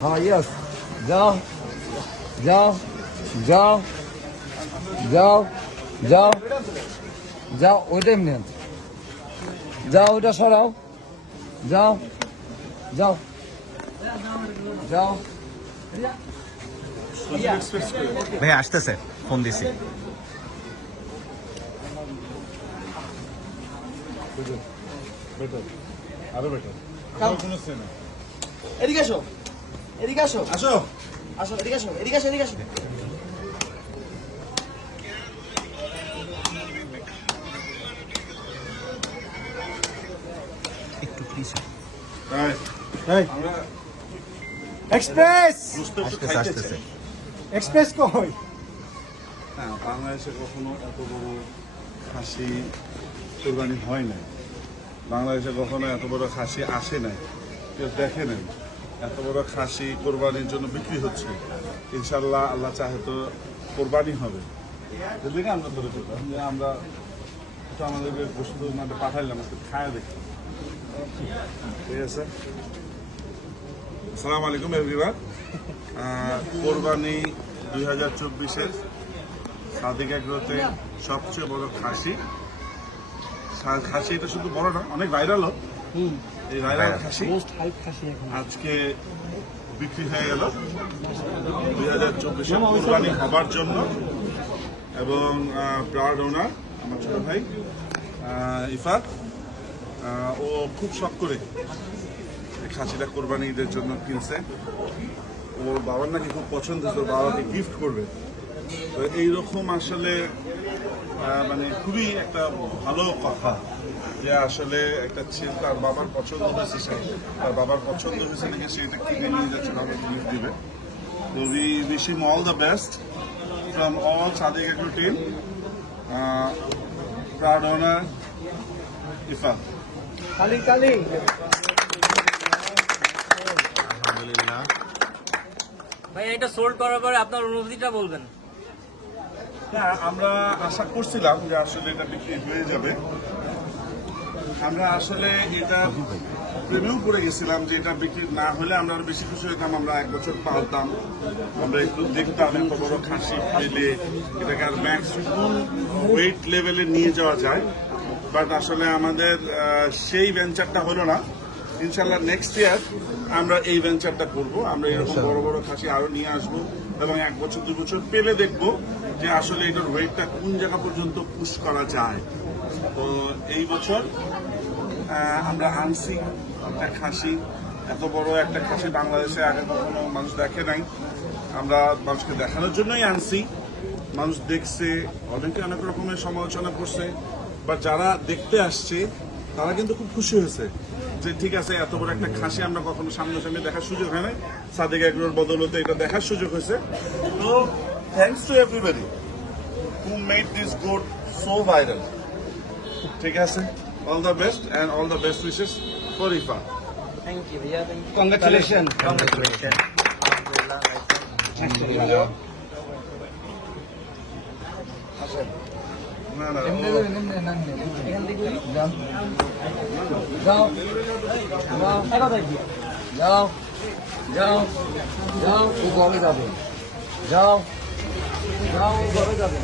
हाँ यस जाओ जाओ जाओ जाओ जाओ যাও ওইটা এমনি যাও ওইটা সরাও যাও যাও যাও ভাই আসতেছে ফোন দিছি আরো বেটার কোনো সেনা এদিকে আসো এদিকে আসো আসো আসো এদিকে আসো এদিকে আসো এদিকে আসো একটু প্লিজ এই আমরা এক্সপ্রেস আসতেছে এক্সপ্রেস কই হ্যাঁ বাংলাদেশে কখনো এত বড় খাসি কোরবানি হয় নাই বাংলাদেশে কখনো এত বড় খাসি আসে নাই কেউ দেখে নাই এত বড় খাসি কোরবানির জন্য বিক্রি হচ্ছে ইনশাল্লাহ আল্লাহ চাহে তো কোরবানি হবে দেখি আমরা ধরে পেতাম যে আমরা একটু আমাদেরকে বস্তু মানে পাঠাইলাম একটু খায়া দেখি ঠিক আছে আসসালামু আলাইকুম এভরিওয়ান কোরবানি 2024-এর সাদিক এগ্রোতে সবচেয়ে বড় খাসি এটা শুধু বড় না অনেক ভাইরালও এই ভাইরাল খাসি আজকে বিক্রি হয়ে গেল 2024-এর কোরবানি হবার জন্য এবং প্রাউড ওনার আমার ছোট ভাই ইফাত ও খুব শখ করে এই খাসিটা কোরবানি ঈদের জন্য কিনছে ওর বাবার নাকি খুব পছন্দ হয়েছে ওর বাবাকে গিফট করবে তো এইরকম আসলে মানে খুবই একটা ভালো কথা যে আসলে একটা ছেলে তার বাবার পছন্দ হয়েছে সে তার বাবার পছন্দ হয়েছে নাকি সে এটা কিনে নিয়ে যাচ্ছে বাবা গিফট দিবে তো we wish him all the best from all Sadiq agro team proud owner Ifa কালি কালি আলহামদুলিল্লাহ ভাই এটা সোল্ড করার পরে আপনার অনুভূতিটা বলবেন। না আমরা আশা করছিলাম যে আসলে এটা বিক্রি হয়ে যাবে আমরা আসলে এটা প্রেমেও পড়ে গেছিলাম যে এটা বিক্রি না হলে আমরা আরো বেশি খুশি হতাম আমরা এক বছর পালতাম আমরা একটু দেখতাম এত বড় খাসি পেলে এটাকে আর ম্যাক্সিমাম ওয়েট লেভেলে নিয়ে যাওয়া যায় বাট আসলে আমাদের সেই ভেঞ্চারটা হলো না ইনশাল্লাহ নেক্সট ইয়ার আমরা এই ভেঞ্চারটা করব আমরা এরকম বড় বড় খাসি আরো নিয়ে আসবো এবং 1 বছর 2 বছর পেলে দেখবো যে আসলে এটার ওয়েটটা কোন জায়গা পর্যন্ত পুশ করা যায় তো এই বছর আমরা আনছি একটা খাসি এত বড় একটা খাসি বাংলাদেশে আগে কখনো মানুষ দেখে নাই আমরা মানুষকে দেখানোর জন্যই আনছি মানুষ দেখছে অনেকে অনেক রকমের সমালোচনা করছে বা যারা দেখতে আসছে তারা কিন্তু খুব খুশি হয়েছে যে ঠিক আছে এত বড় একটা খাসি আমরা কখনো সামনাসামনি দেখার সুযোগ হয় নাই সাদিক এগ্রোর বদলতে এটা দেখার সুযোগ হয়েছে তো thanks to everybody who made this goat so viral ঠিক আছে all the best and all the best wishes for Ifa thank you ভাইয়া থ্যাংক ইউ কংগ্রাচুলেশন কংগ্রাচুলেশন আলহামদুলিল্লাহ না না এমনি ও- করে এমনি নামনে যাও যাও যাও যাও যাও ও ঘরে যাবে যাও যাও ও ঘরে যাবে